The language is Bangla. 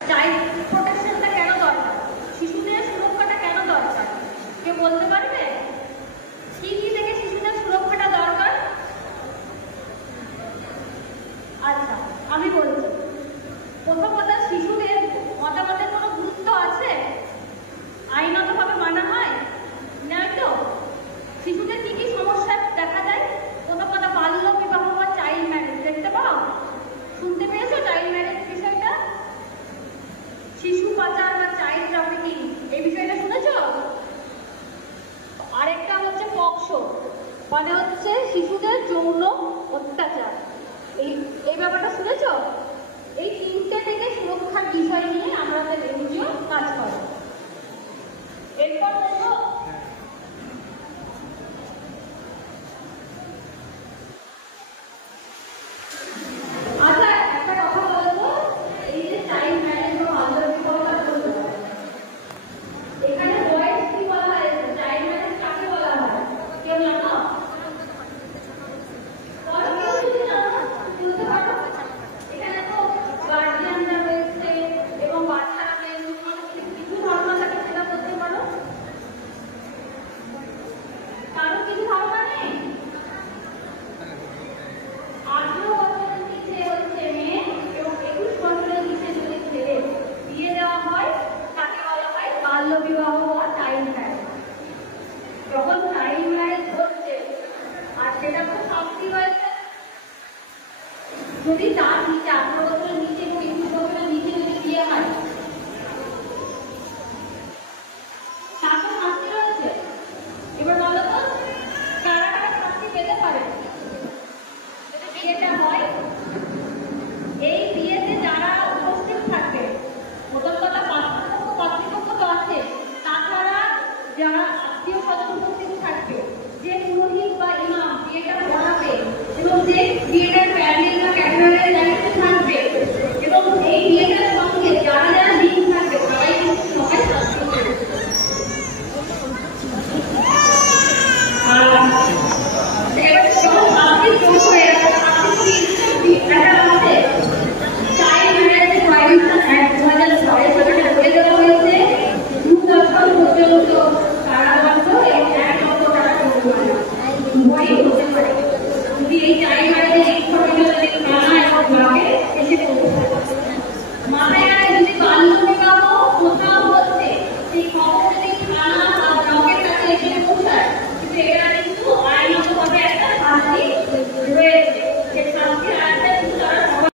চাইল্ড প্রোটেকশনটা কেন দরকার, শিশুদের সুরক্ষাটা কেন দরকার, কেউ বলতে পারবে? কি কি থেকে শিশুদের সুরক্ষাটা দরকার? আচ্ছা, আমি বলছি। প্রথম কথা, শিশুদের মতামতের কোনো গুরুত্ব আছে? আইনগতভাবে মানা হয়? নয় তো? শিশুদের কি কি সমস্যা দেখা যায়? প্রথম কথা, বাল্য বিবাহ বা চাইল্ড ম্যারেজ দেখতে পাও? শুনতে পেয়েছো চাইল্ড ম্যারেজ বিষয়টা? শিশু পাচার বা চাইল্ড ট্রাফিকিং, এই বিষয়টা শুনেছ? আরেকটা হচ্ছে পক্সো, মানে হচ্ছে শিশুদের যৌন অত্যাচার, এই ব্যাপারটা শুনেছ?